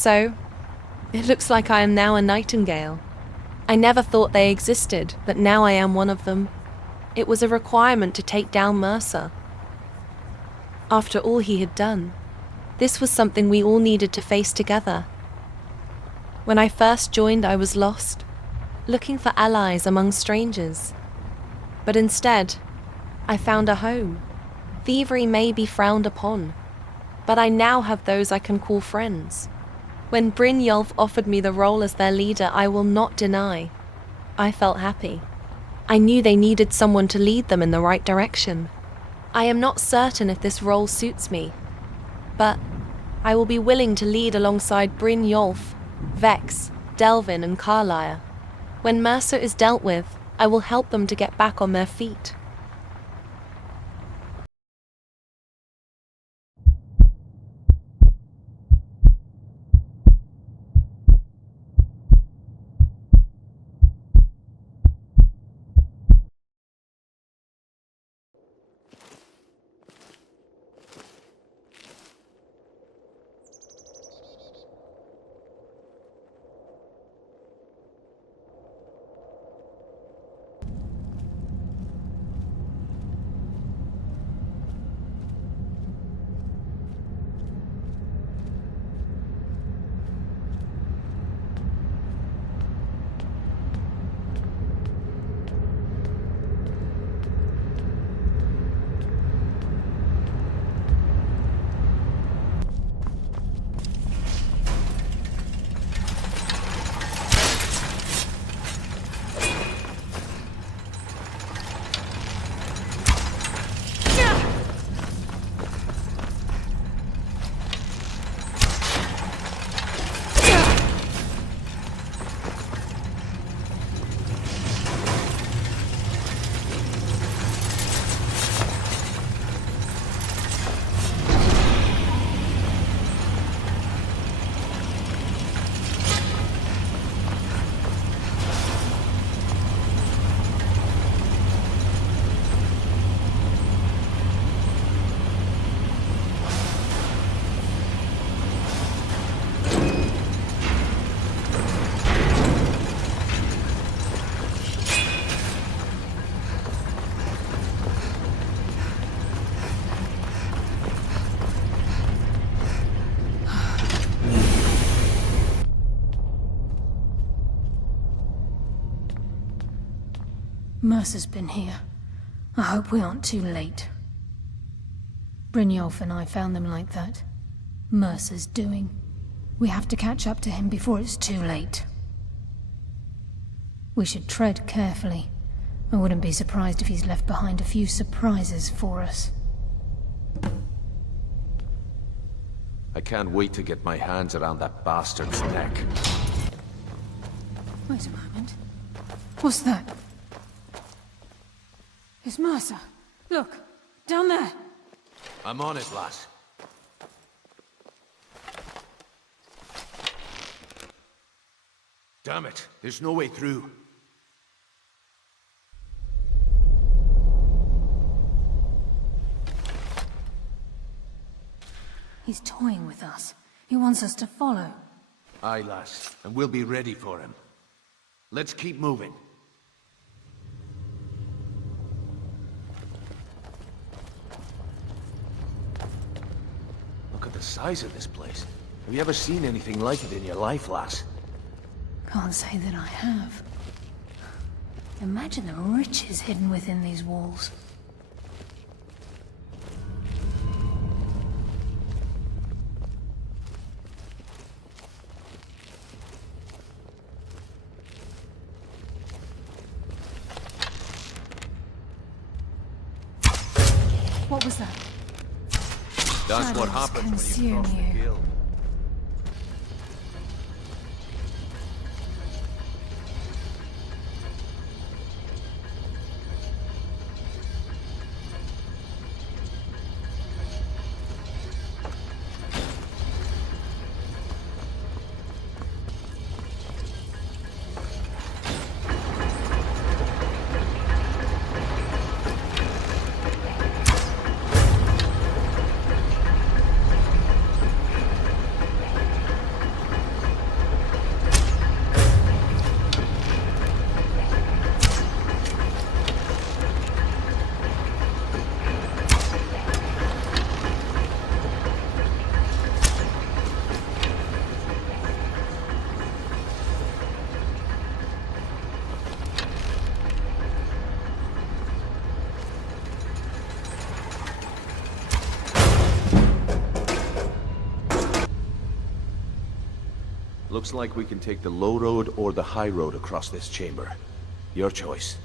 So, it looks like I am now a nightingale. I never thought they existed, but now I am one of them. It was a requirement to take down Mercer. After all he had done, this was something we all needed to face together. When I first joined, I was lost, looking for allies among strangers. But instead, I found a home. Thievery may be frowned upon, but I now have those I can call friends. When Brynjolf offered me the role as their leader, I will not deny, I felt happy. I knew they needed someone to lead them in the right direction. I am not certain if this role suits me, but I will be willing to lead alongside Brynjolf, Vex, Delvin, and Carlisle. When Mercer is dealt with, I will help them to get back on their feet. Mercer's been here. I hope we aren't too late. Brynjolf and I found them like that. Mercer's doing. We have to catch up to him before it's too late. We should tread carefully. I wouldn't be surprised if he's left behind a few surprises for us. I can't wait to get my hands around that bastard's neck. Wait a moment. What's that? It's Mercer. Look, down there. I'm on it, lass. Damn it, there's no way through. He's toying with us. He wants us to follow. Aye, lass, and we'll be ready for him. Let's keep moving. Look at the size of this place. Have you ever seen anything like it in your life, lass? Can't say that I have. Imagine the riches hidden within these walls. What was that? That's what happens when you cross the guild. Looks like we can take the low road or the high road across this chamber. Your choice.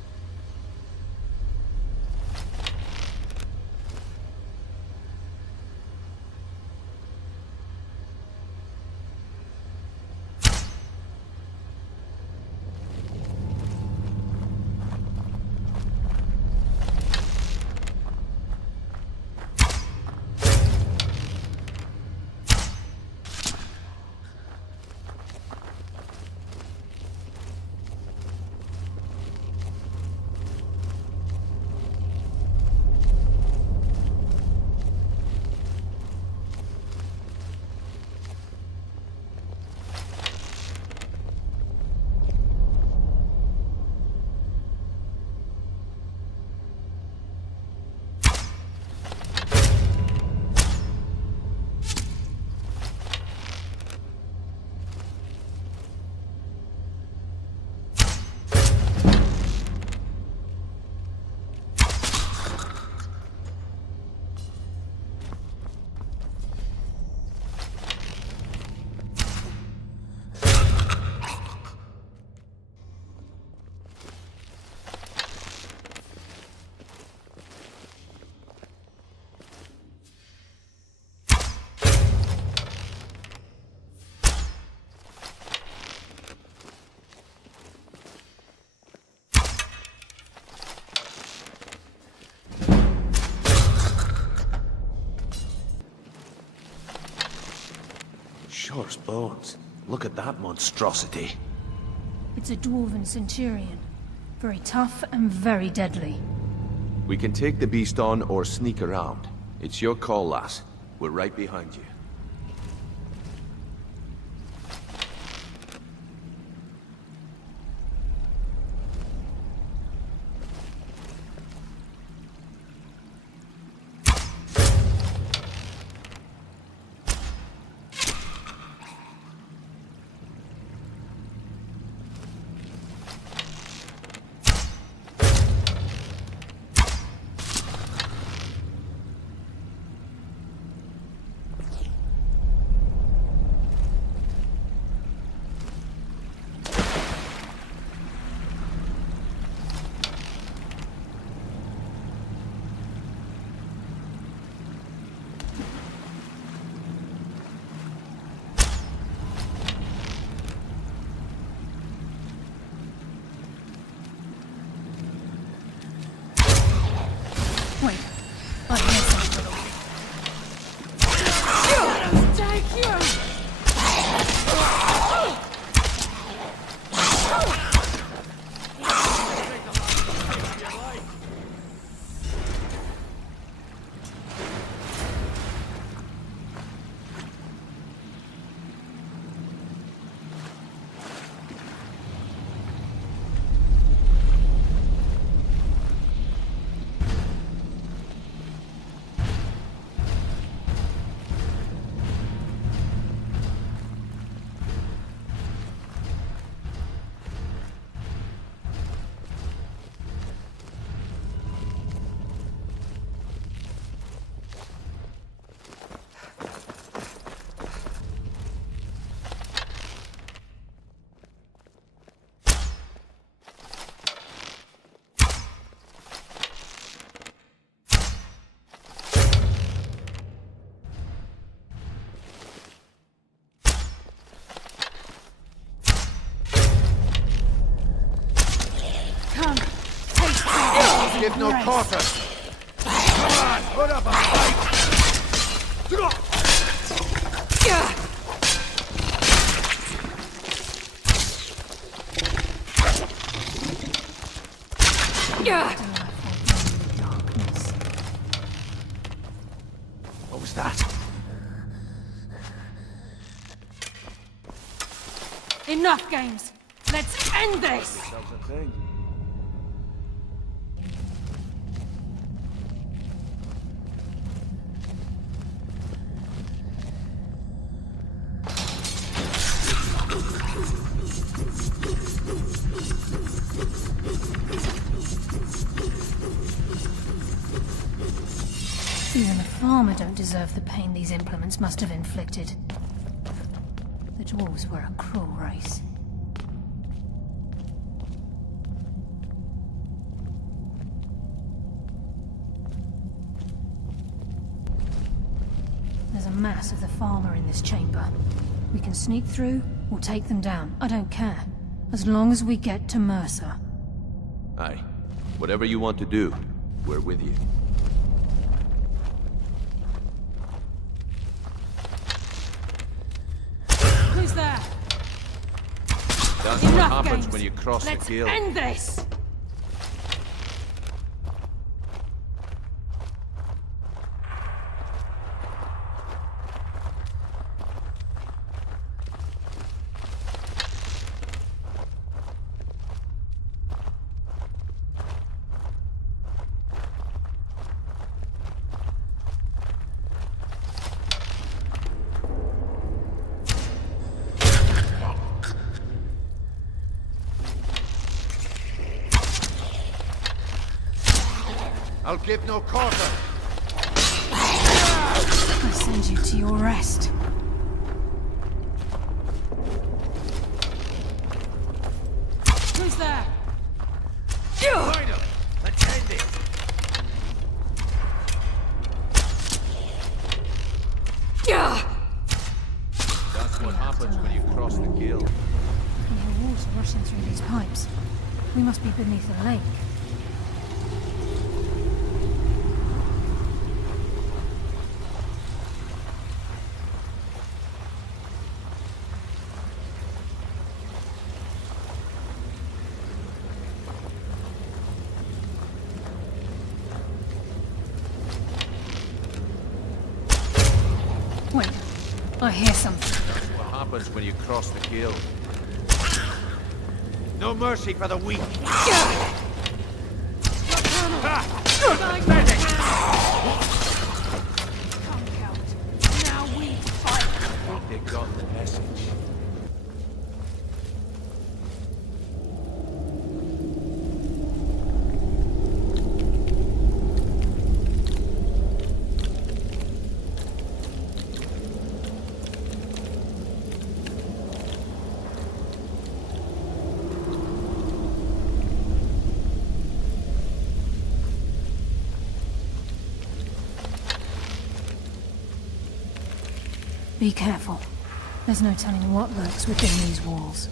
Sure as bones. Look at that monstrosity. It's a Dwarven centurion. Very tough and very deadly. We can take the beast on or sneak around. It's your call, lass. We're right behind you. Give no quarter. Come on, put up a fight. What was that? Enough games. Let's end this. Even the farmer don't deserve the pain these implements must have inflicted. The The dwarves were a cruel race. There's a mass of the farmer in this chamber. We can sneak through, or take them down. I don't care. As long as we get to Mercer. Aye. Whatever you want to do, we're with you. Who's there? That's what happens when you cross the guild. Let's end this! I'll give no quarter. I send you to your rest. Who's there? Join him. Attend it. That's what happens when you cross the guild. The water rushing through these pipes. We must be beneath a lake. Wait, I hear something. That's what happens when you cross the guild. No mercy for the weak. Now we fight. I think they got the message. Be careful. There's no telling what lurks within these walls.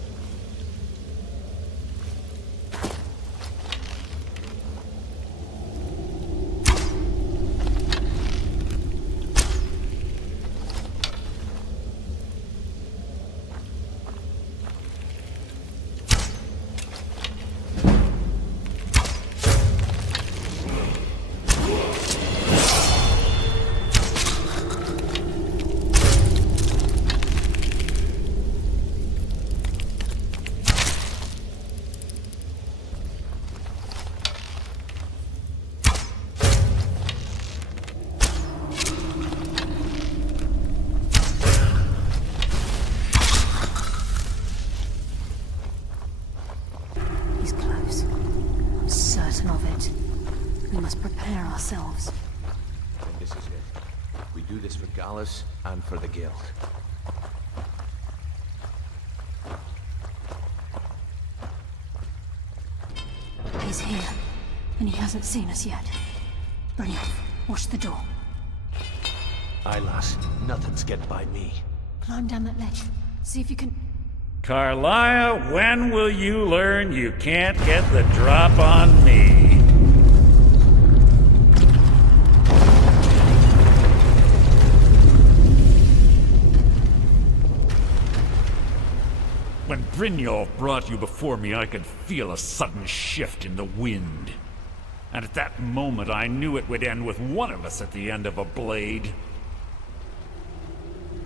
Ourselves. And this is it. We do this for Gallus and for the guild. He's here, and he hasn't seen us yet. Brilliant. Watch the door. Aye, lass. Nothing's get by me. Climb down that ledge. See if you can... Carlia, when will you learn you can't get the drop on me? When Brynjolf brought you before me, I could feel a sudden shift in the wind. And at that moment, I knew it would end with one of us at the end of a blade.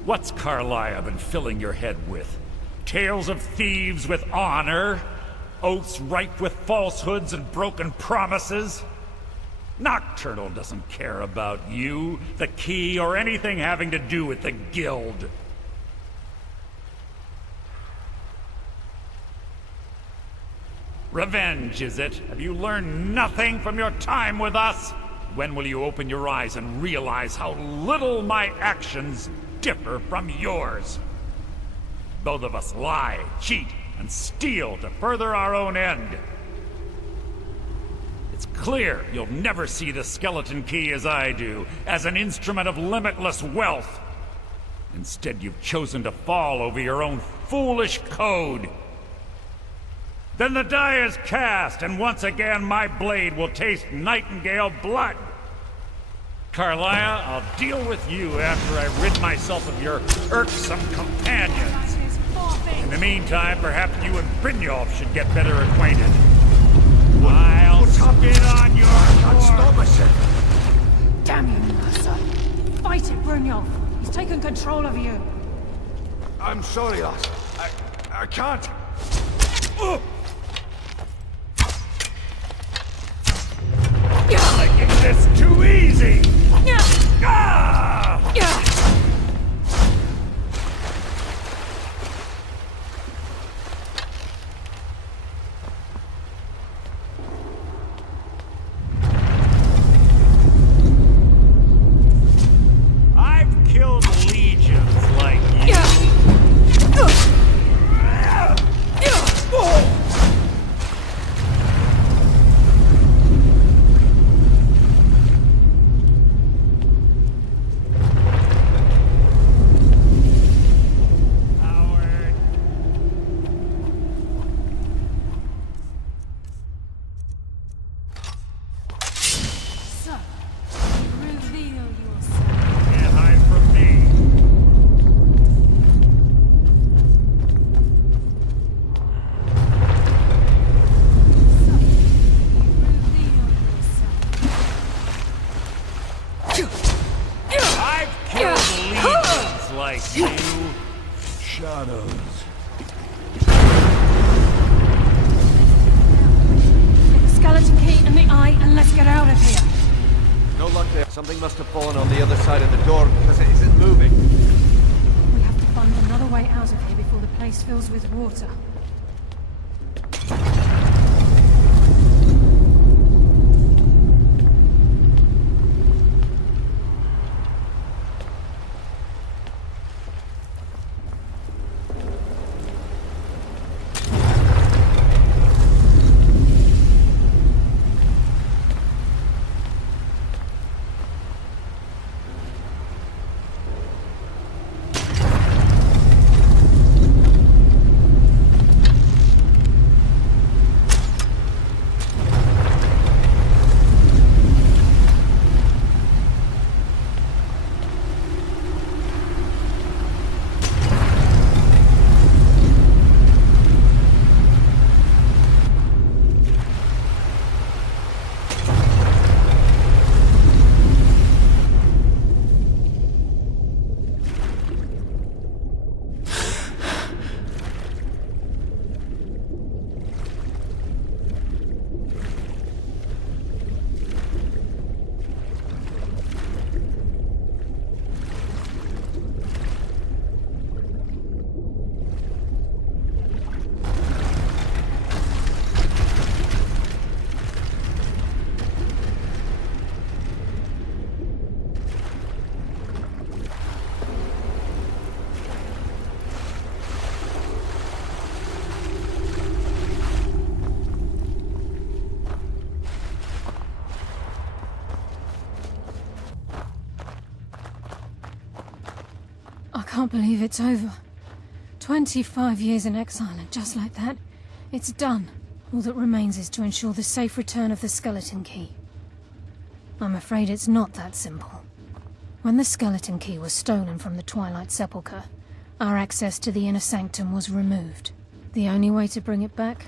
What's Carlia been filling your head with? Tales of thieves with honor? Oaths ripe with falsehoods and broken promises? Nocturnal doesn't care about you, the key, or anything having to do with the guild. Revenge, is it? Have you learned nothing from your time with us? When will you open your eyes and realize how little my actions differ from yours? Both of us lie, cheat, and steal to further our own end. It's clear you'll never see the skeleton key as I do, as an instrument of limitless wealth. Instead, you've chosen to fall over your own foolish code. Then the die is cast, and once again my blade will taste Nightingale blood. Carlia, I'll deal with you after I rid myself of your irksome companions. In the meantime, perhaps you and Brynjolf should get better acquainted. I'll spit on your corpse. Damn you, Mercer. Fight it, Brynjolf. He's taken control of you. I'm sorry, lass. I can't. Making this too easy! Ah! I've killed legions like you. Something must have fallen on the other side of the door because it isn't moving. We have to find another way out of here before the place fills with water. I can't believe it's over. 25 years in exile, and just like that, it's done. All that remains is to ensure the safe return of the skeleton key. I'm afraid it's not that simple. When the skeleton key was stolen from the Twilight Sepulchre, our access to the inner sanctum was removed. The only way to bring it back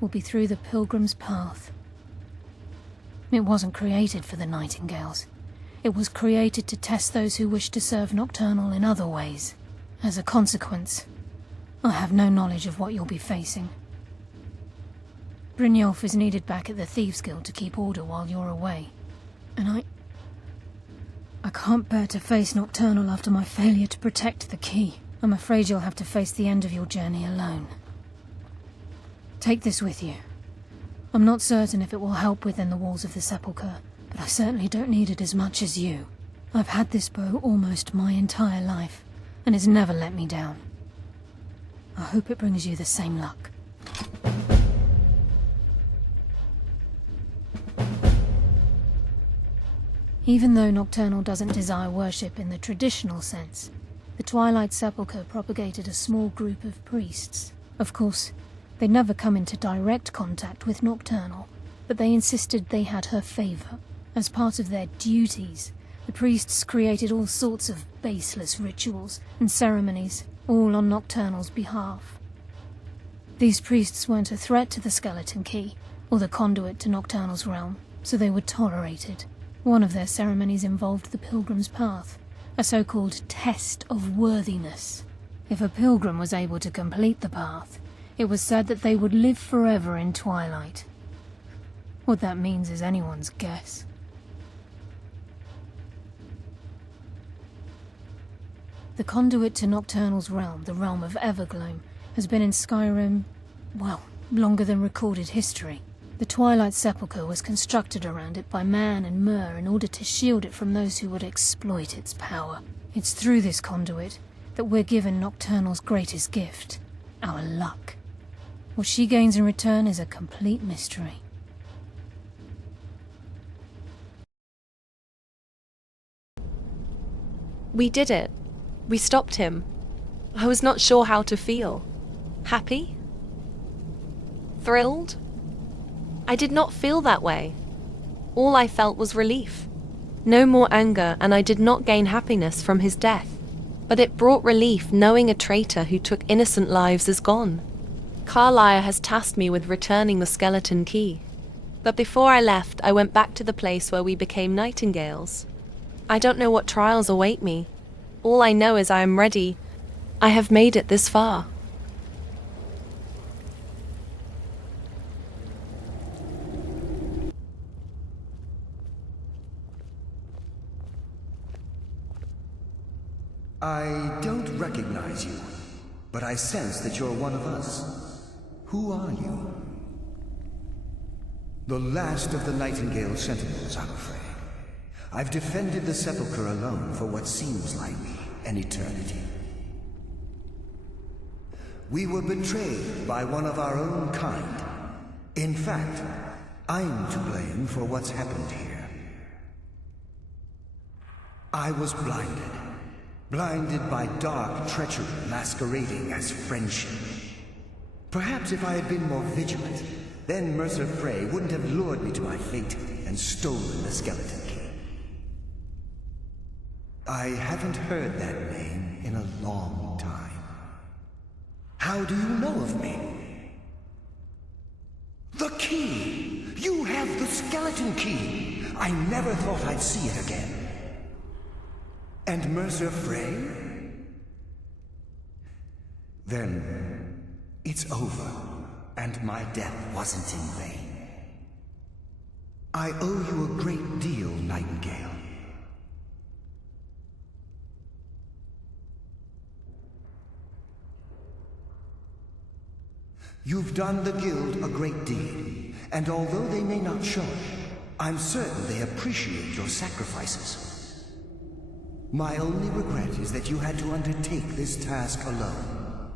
will be through the Pilgrim's Path. It wasn't created for the Nightingales. It was created to test those who wish to serve Nocturnal in other ways. As a consequence, I have no knowledge of what you'll be facing. Brynjolf is needed back at the Thieves Guild to keep order while you're away. And I can't bear to face Nocturnal after my failure to protect the key. I'm afraid you'll have to face the end of your journey alone. Take this with you. I'm not certain if it will help within the walls of the Sepulchre, but I certainly don't need it as much as you. I've had this bow almost my entire life, and it's never let me down. I hope it brings you the same luck. Even though Nocturnal doesn't desire worship in the traditional sense, the Twilight Sepulchre propagated a small group of priests. Of course, they'd never come into direct contact with Nocturnal, but they insisted they had her favor. As part of their duties, the priests created all sorts of baseless rituals and ceremonies, all on Nocturnal's behalf. These priests weren't a threat to the Skeleton Key, or the conduit to Nocturnal's realm, so they were tolerated. One of their ceremonies involved the Pilgrim's Path, a so-called test of worthiness. If a pilgrim was able to complete the path, it was said that they would live forever in Twilight. What that means is anyone's guess. The conduit to Nocturnal's realm, the realm of Evergloam, has been in Skyrim, well, longer than recorded history. The Twilight Sepulchre was constructed around it by man and Myr in order to shield it from those who would exploit its power. It's through this conduit that we're given Nocturnal's greatest gift, our luck. What she gains in return is a complete mystery. We did it. We stopped him. I was not sure how to feel. Happy? Thrilled? I did not feel that way. All I felt was relief. No more anger, and I did not gain happiness from his death. But it brought relief knowing a traitor who took innocent lives is gone. Carlisle has tasked me with returning the Skeleton Key. But before I left, I went back to the place where we became nightingales. I don't know what trials await me. All I know is I am ready. I have made it this far. I don't recognize you, but I sense that you're one of us. Who are you? The last of the Nightingale Sentinels, I'm afraid. I've defended the Sepulchre alone for what seems like an eternity. We were betrayed by one of our own kind. In fact, I'm to blame for what's happened here. I was blinded. Blinded by dark treachery masquerading as friendship. Perhaps if I had been more vigilant, then Mercer Frey wouldn't have lured me to my fate and stolen the Skeleton Key. I haven't heard that name in a long time. How do you know of me? The key! You have the Skeleton Key! I never thought I'd see it again. And Mercer Frey? Then it's over, and my death wasn't in vain. I owe you a great deal, Nightingale. You've done the Guild a great deed, and although they may not show it, I'm certain they appreciate your sacrifices. My only regret is that you had to undertake this task alone.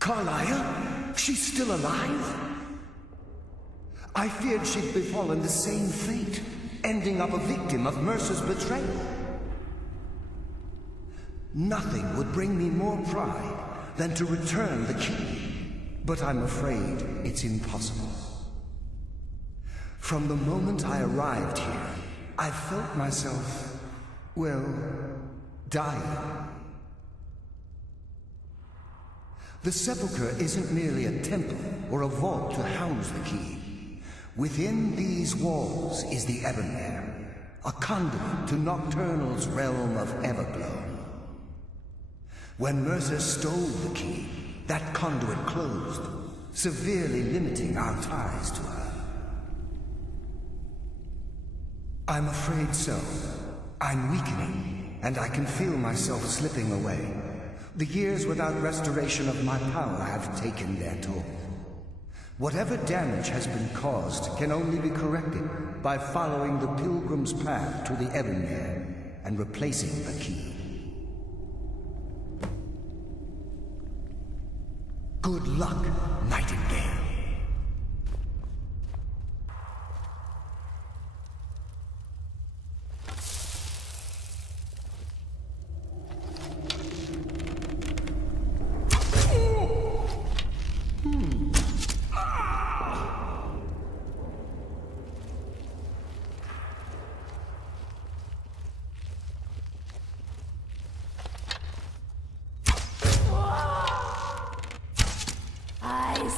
Carlisle? She's still alive? I feared she'd befallen the same fate, ending up a victim of Mercer's betrayal. Nothing would bring me more pride than to return the key, but I'm afraid it's impossible. From the moment I arrived here, I felt myself, well, dying. The Sepulchre isn't merely a temple or a vault to house the key. Within these walls is the Ebonmere, a conduit to Nocturnal's realm of Evergloam. When Mercer stole the key, that conduit closed, severely limiting our ties to her. I'm afraid so. I'm weakening, and I can feel myself slipping away. The years without restoration of my power have taken their toll. Whatever damage has been caused can only be corrected by following the Pilgrim's Path to the Ebonmere and replacing the key. Good luck, Nightingale. I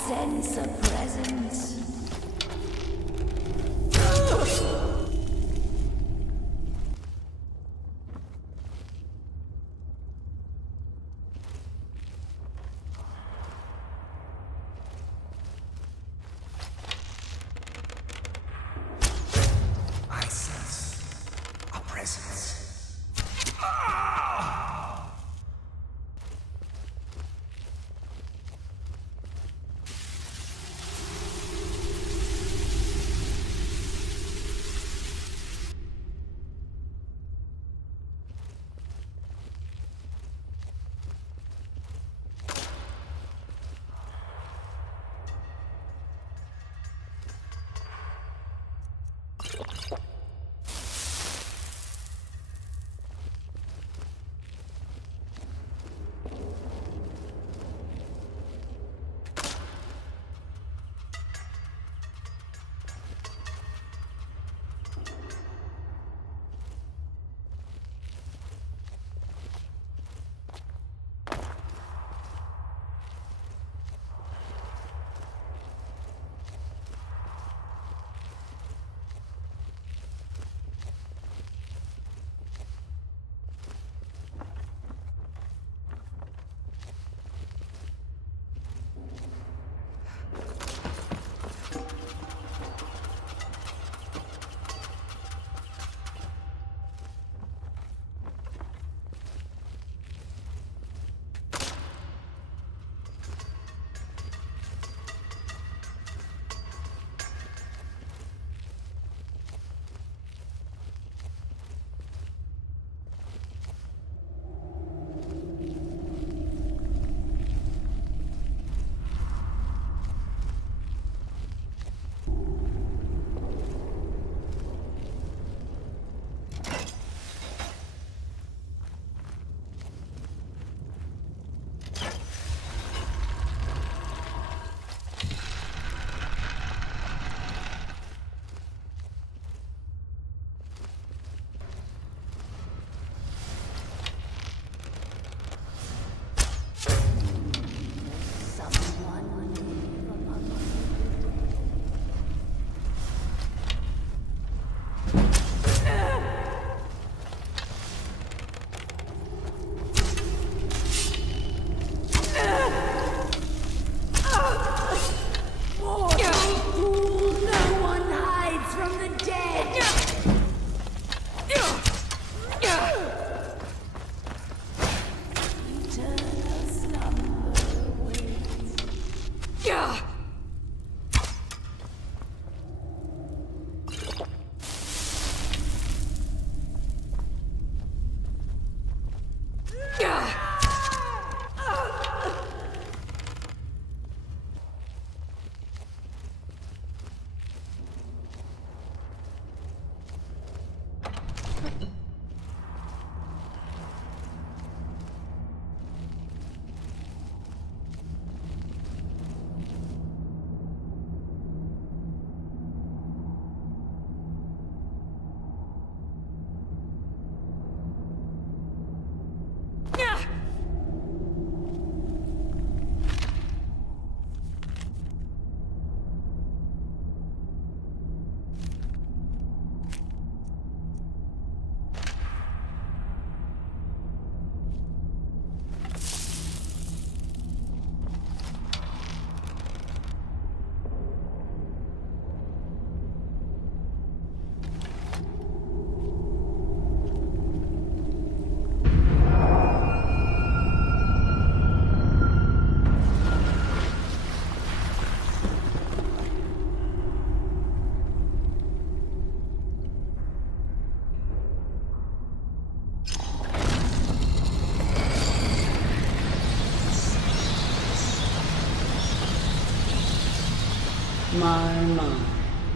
My,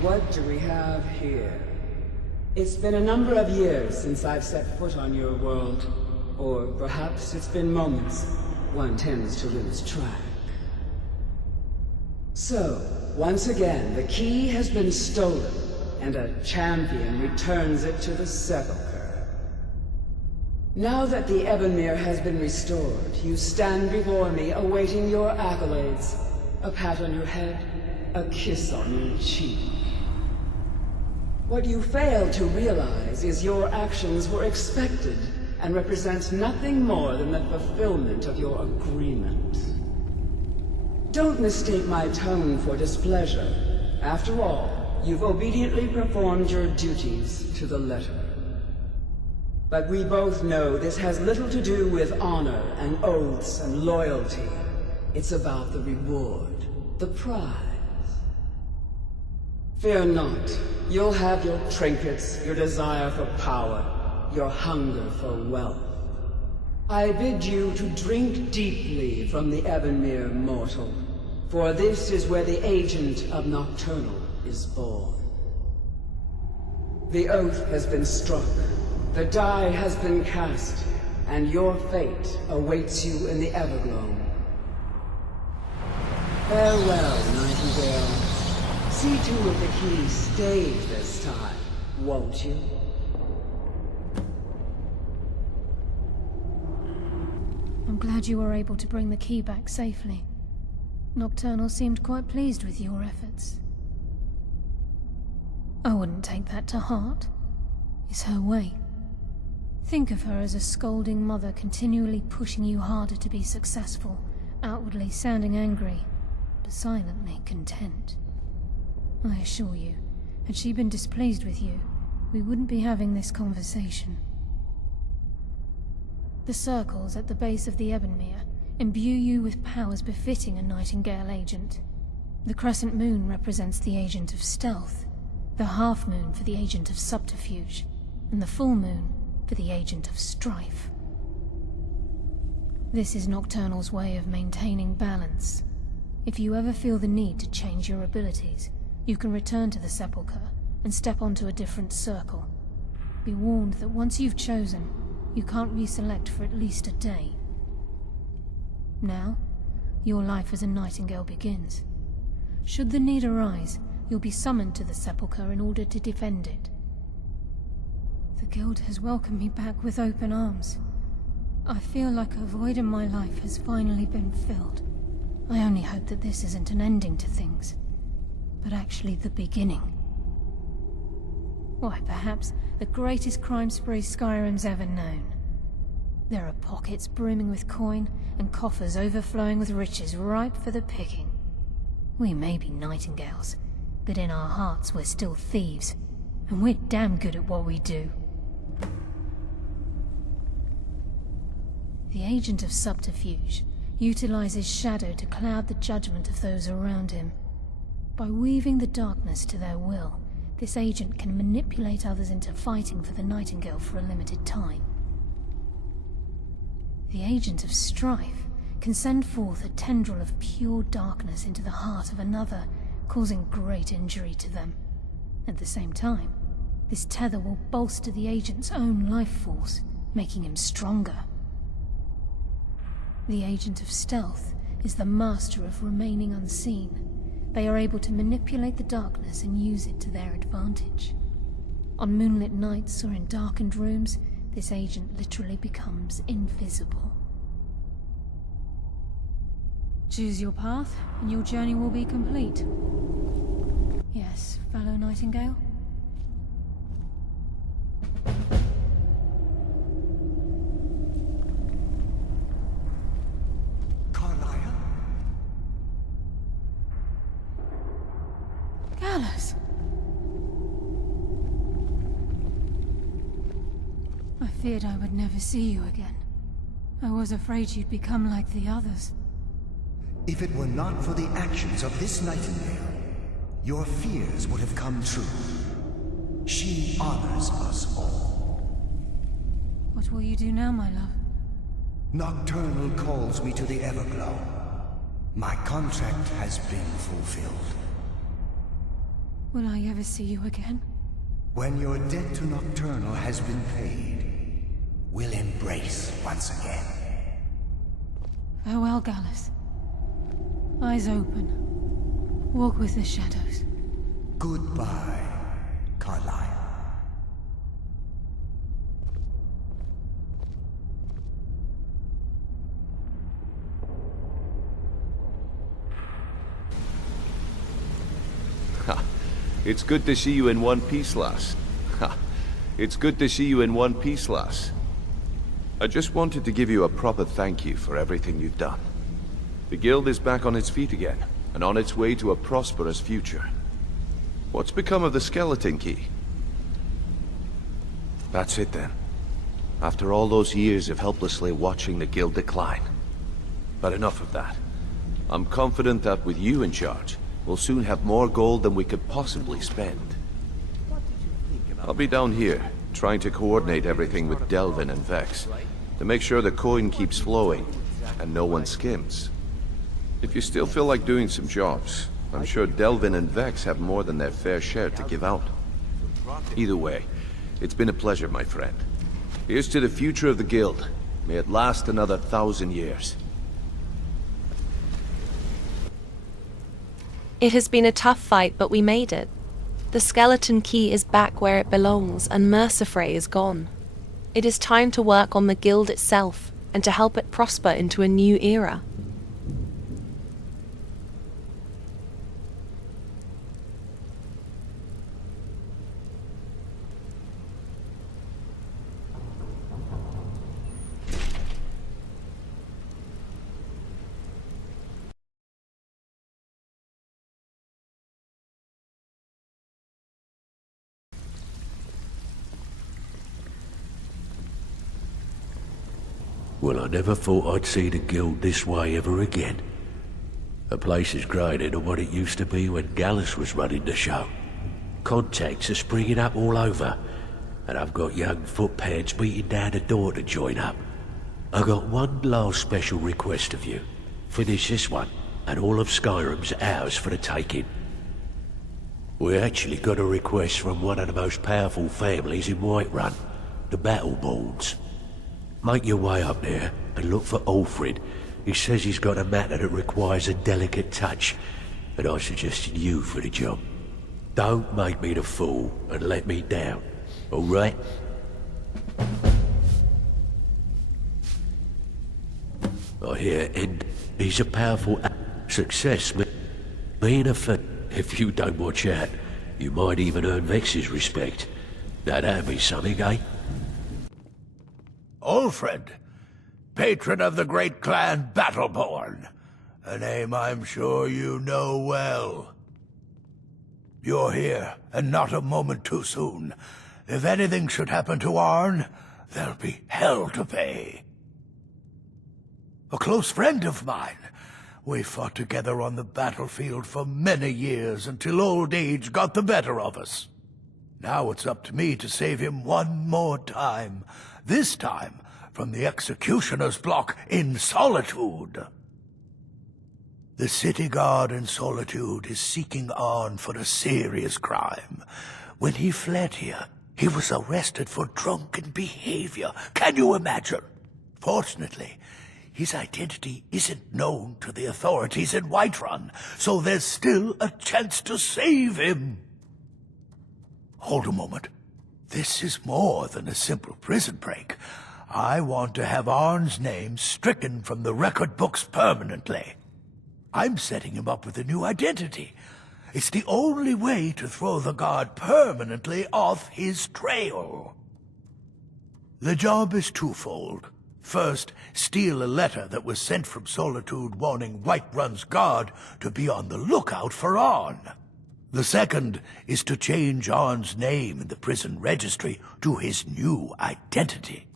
what do we have here? It's been a number of years since I've set foot on your world. Or perhaps it's been moments. One tends to lose track. So, once again, the key has been stolen, and a champion returns it to the Sepulchre. Now that the Ebonmere has been restored, you stand before me awaiting your accolades. A pat on your head, a kiss on your cheek. What you fail to realize is your actions were expected and represent nothing more than the fulfillment of your agreement. Don't mistake my tone for displeasure. After all, you've obediently performed your duties to the letter. But we both know this has little to do with honor and oaths and loyalty. It's about the reward, the prize. Fear not. You'll have your trinkets, your desire for power, your hunger for wealth. I bid you to drink deeply from the Ebonmere mortal, for this is where the agent of Nocturnal is born. The oath has been struck, the die has been cast, and your fate awaits you in the Evergloam. Farewell, Nightingale. See to it the key stays this time, won't you? I'm glad you were able to bring the key back safely. Nocturnal seemed quite pleased with your efforts. I wouldn't take that to heart. It's her way. Think of her as a scolding mother continually pushing you harder to be successful, outwardly sounding angry, but silently content. I assure you, had she been displeased with you, we wouldn't be having this conversation. The circles at the base of the Ebonmere imbue you with powers befitting a Nightingale agent. The crescent moon represents the agent of stealth, the half moon for the agent of subterfuge, and the full moon for the agent of strife. This is Nocturnal's way of maintaining balance. If you ever feel the need to change your abilities, you can return to the Sepulchre and step onto a different circle. Be warned that once you've chosen, you can't reselect for at least a day. Now, your life as a Nightingale begins. Should the need arise, you'll be summoned to the Sepulchre in order to defend it. The Guild has welcomed me back with open arms. I feel like a void in my life has finally been filled. I only hope that this isn't an ending to things, but actually the beginning. Why, perhaps the greatest crime spree Skyrim's ever known. There are pockets brimming with coin, and coffers overflowing with riches ripe for the picking. We may be Nightingales, but in our hearts we're still thieves, and we're damn good at what we do. The Agent of Subterfuge utilizes shadow to cloud the judgment of those around him. By weaving the darkness to their will, this agent can manipulate others into fighting for the Nightingale for a limited time. The Agent of Strife can send forth a tendril of pure darkness into the heart of another, causing great injury to them. At the same time, this tether will bolster the agent's own life force, making him stronger. The Agent of Stealth is the master of remaining unseen. They are able to manipulate the darkness and use it to their advantage. On moonlit nights or in darkened rooms, this agent literally becomes invisible. Choose your path, and your journey will be complete. Yes, fellow Nightingale? I feared I would never see you again. I was afraid you'd become like the others. If it were not for the actions of this Nightingale, your fears would have come true. She honors us all. What will you do now, my love? Nocturnal calls me to the Everglow. My contract has been fulfilled. Will I ever see you again? When your debt to Nocturnal has been paid, we'll embrace once again. Farewell, Gallus. Eyes open. Walk with the shadows. Goodbye, Carlyle. It's good to see you in one piece, lass. Ha! It's good to see you in one piece, lass. I just wanted to give you a proper thank you for everything you've done. The guild is back on its feet again, and on its way to a prosperous future. What's become of the skeleton key? That's it then. After all those years of helplessly watching the guild decline. But enough of that. I'm confident that with you in charge, we'll soon have more gold than we could possibly spend. I'll be down here, trying to coordinate everything with Delvin and Vex, to make sure the coin keeps flowing, and no one skims. If you still feel like doing some jobs, I'm sure Delvin and Vex have more than their fair share to give out. Either way, it's been a pleasure, my friend. Here's to the future of the guild. May it last another 1,000 years. It has been a tough fight, but we made it. The skeleton key is back where it belongs, and Mercifray is gone. It is time to work on the guild itself, and to help it prosper into a new era. Well, I never thought I'd see the guild this way ever again. The place is greater than what it used to be when Gallus was running the show. Contacts are springing up all over, and I've got young footpads beating down the door to join up. I got one last special request of you. Finish this one, and all of Skyrim's ours for the taking. We actually got a request from one of the most powerful families in Whiterun, the Battleborns. Make your way up there and look for Alfred. He says he's got a matter that requires a delicate touch, and I suggested you for the job. Don't make me the fool and let me down, all right? I hear he's a powerful success, being a fan. If you don't watch out, you might even earn Vex's respect. Now that'd be something, eh? Alfred, patron of the great clan Battleborn, a name I'm sure you know well. You're here, and not a moment too soon. If anything should happen to Arn, there'll be hell to pay. A close friend of mine. We fought together on the battlefield for many years until old age got the better of us. Now it's up to me to save him one more time. This time from the executioner's block in Solitude. The city guard in Solitude is seeking Arn for a serious crime. When he fled here, he was arrested for drunken behavior. Can you imagine? Fortunately, his identity isn't known to the authorities in Whiterun, so there's still a chance to save him. Hold a moment. This is more than a simple prison break. I want to have Arn's name stricken from the record books permanently. I'm setting him up with a new identity. It's the only way to throw the guard permanently off his trail. The job is twofold. First, steal a letter that was sent from Solitude warning Whiterun's guard to be on the lookout for Arn. The second is to change Arn's name in the prison registry to his new identity.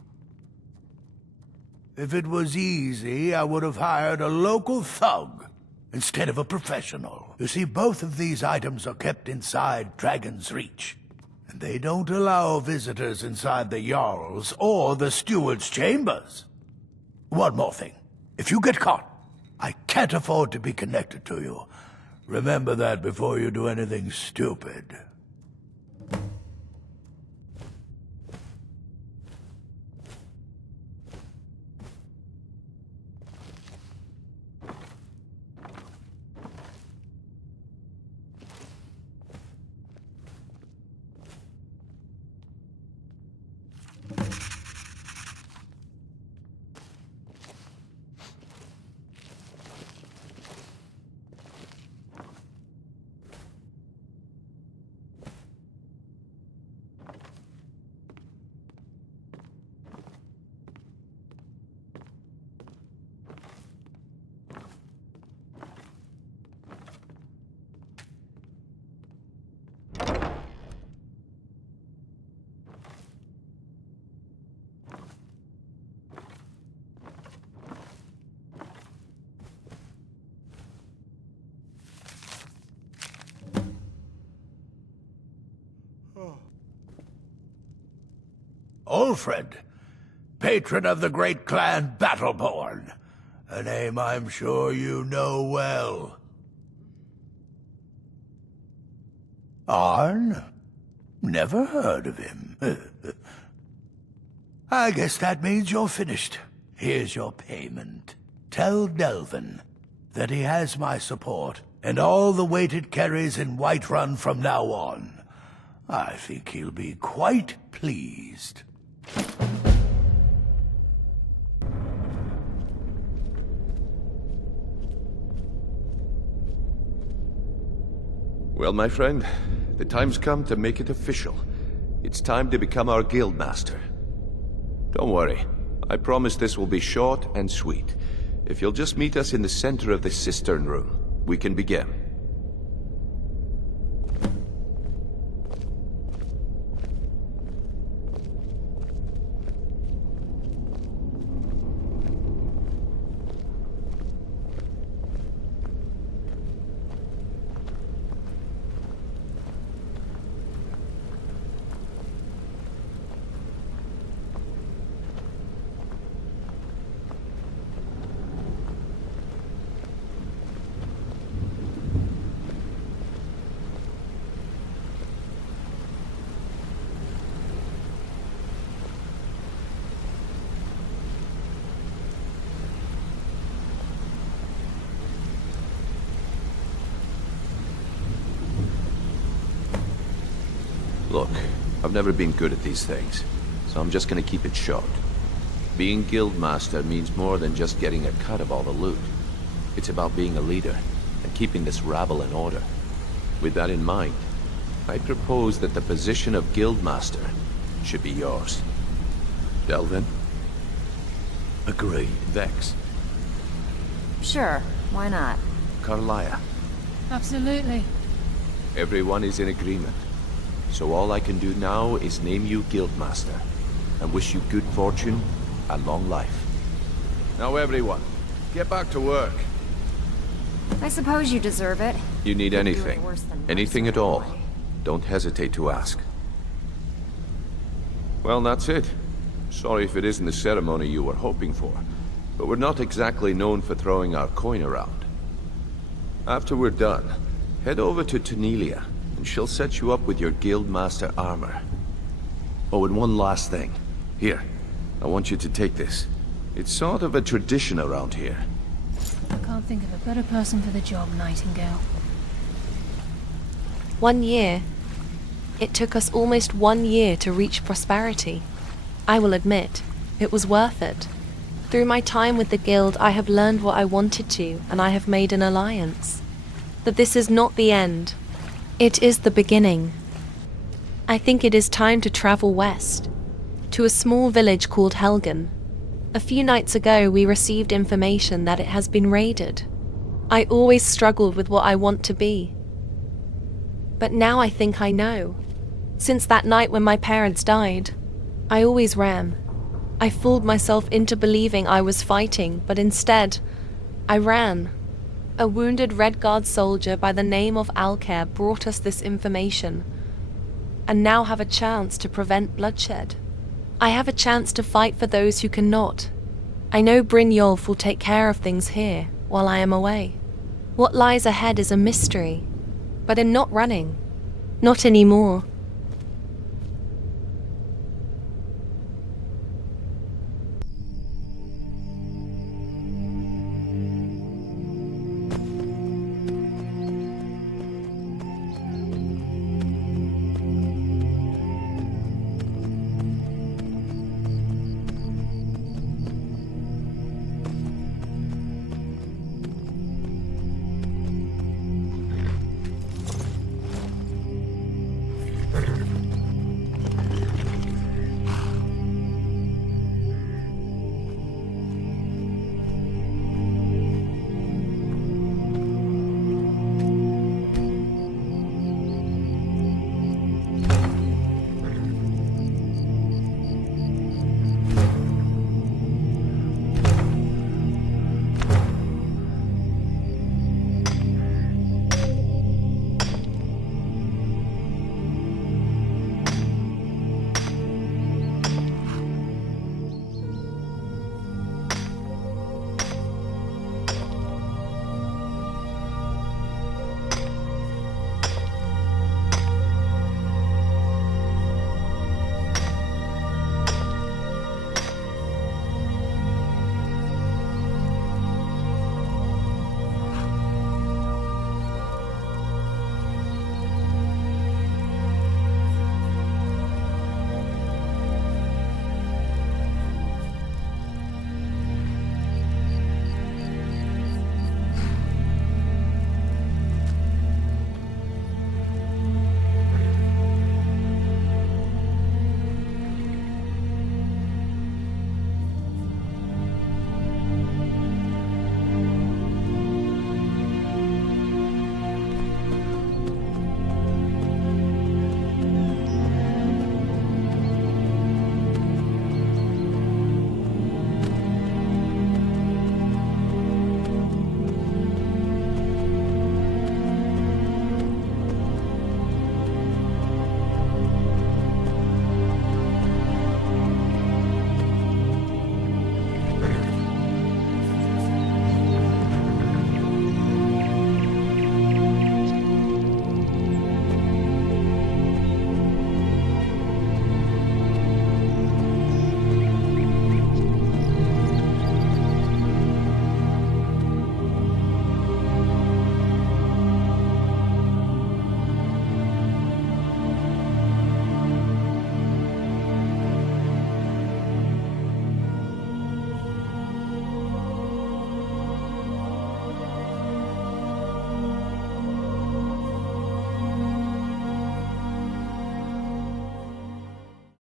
If it was easy, I would have hired a local thug instead of a professional. You see, both of these items are kept inside Dragon's Reach, and they don't allow visitors inside the Jarl's or the Steward's chambers. One more thing. If you get caught, I can't afford to be connected to you. Remember that before you do anything stupid. Ulfred, patron of the great clan Battleborn, a name I'm sure you know well. Arn? Never heard of him. I guess that means you're finished. Here's your payment. Tell Delvin that he has my support, and all the weight it carries in Whiterun from now on. I think he'll be quite pleased. Well, my friend, the time's come to make it official. It's time to become our guild master. Don't worry, I promise this will be short and sweet. If you'll just meet us in the center of this cistern room, we can begin. Look, I've never been good at these things, so I'm just gonna keep it short. Being guildmaster means more than just getting a cut of all the loot. It's about being a leader, and keeping this rabble in order. With that in mind, I propose that the position of guildmaster should be yours. Delvin? Agreed. Vex? Sure, why not? Carlia? Absolutely. Everyone is in agreement. So all I can do now is name you guildmaster, and wish you good fortune and long life. Now everyone, get back to work. I suppose you deserve it. You need Could do it anything, worse than anything most, at all, anyway. don't hesitate to ask. Well, that's it. Sorry if it isn't the ceremony you were hoping for, but we're not exactly known for throwing our coin around. After we're done, head over to Tunelia, and she'll set you up with your guildmaster armor. Oh, and one last thing. Here, I want you to take this. It's sort of a tradition around here. I can't think of a better person for the job, Nightingale. 1 year. It took us almost 1 year to reach prosperity. I will admit, it was worth it. Through my time with the guild, I have learned what I wanted to, and I have made an alliance. But this is not the end. It is the beginning. I think it is time to travel west, to a small village called Helgen. A few nights ago, we received information that it has been raided. I always struggled with what I want to be. But now I think I know. Since that night when my parents died, I always ran. I fooled myself into believing I was fighting, but instead, I ran. A wounded Red Guard soldier by the name of Alker brought us this information, and now have a chance to prevent bloodshed. I have a chance to fight for those who cannot. I know Brynjolf will take care of things here while I am away. What lies ahead is a mystery, but I'm not running. Not anymore.